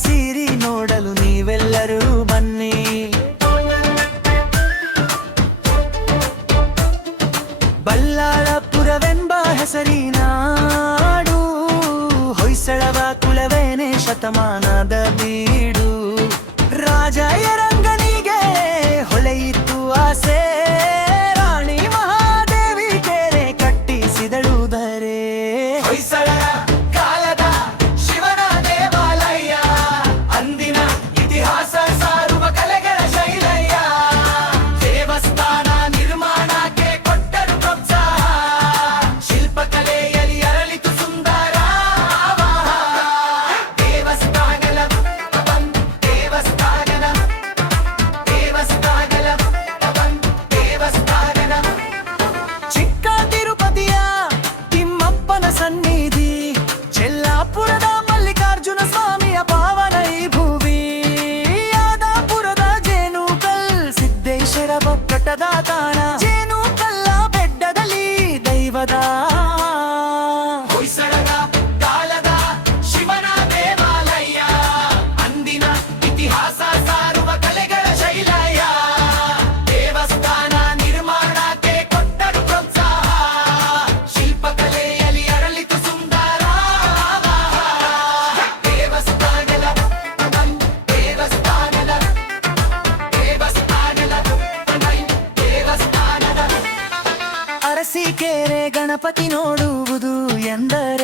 ಸೀರಿ ನೋಡಲು ನೀವೆಲ್ಲರೂ ಬನ್ನಿ. ಬಲ್ಲಾಳಪುರವೆಂಬ ಹೆಸರಿನಾಡು, ಹೊಯ್ಸಳವ ಕುಲವೇನೆ ಶತಮಾನದ ಬೀಡು. ರಾಜ ಯರಂಗನಿಗೆ ಹೊಳೆಯಿತ್ತು ಆಸೆ, ರಾಣಿ ಮಹಾದೇವಿ ಕೆರೆ ಕಟ್ಟಿಸಿದಳು ಧರೆ. ಹೊಯ್ಸಳರ ಕಾಲದ ಶಿವನ ದೇವಾಲಯ, ಅಂದಿನ ಇತಿಹಾಸ ಸಾರುವ ಕಲೆಗಳ ಶೈಲಯ್ಯ. ದೇವಸ್ಥಾನ ನಿರ್ಮಾಣಕ್ಕೆ ಕೊಟ್ಟರು ಪ್ರೋತ್ಸಾಹ, ಶಿಲ್ಪಕಲೆಯಲ್ಲಿ ಅರಳಿತು ಸುಂದರ ಆವಾಹ. ದೇವಸ್ಥಾನದ ಚಿಕ್ಕ ತಿರುಪತಿಯ ತಿಮ್ಮಪ್ಪನ ಸನ್ನಿಧಿ, ಚೆಲ್ಲಾಪುರದ ಮಲ್ಲಿಕಾರ್ಜುನ ಸ್ವಾಮಿಯ ಪಾವನ ಈ ಭುವಿ. ಯಾದಾಪುರದ ಜೇನುಕಲ್ ಸಿದ್ದೇಶ್ವರ ಬೊಕ್ಕಟದ ತಾಣ, ಜೇನುಕಲ್ಲ ಬೆಟ್ಟದಲ್ಲಿ ದೈವದ. ಹೊಯ್ಸಳರ ಕಾಲದ ಶಿವನ ದೇವಾಲಯ, ಅಂದಿನ ಇತಿಹಾಸ ಸಾರುವ ಕಲೆಗಳ ಶೈಲಯ್ಯ. ದೇವಸ್ಥಾನ ನಿರ್ಮಾಣಕ್ಕೆ ಕೊಟ್ಟರು ಪ್ರೋತ್ಸಾಹ, ಶಿಲ್ಪಕಲೆಯಲ್ಲಿ ಅರಳಿತು ಸುಂದರ ಆವಾಹ. ದೇವಸ್ಥಾನದ ಅರಸೀಕೆರೆ ಗಣಪತಿ ನೋಡುವುದು ಎಂದರೆ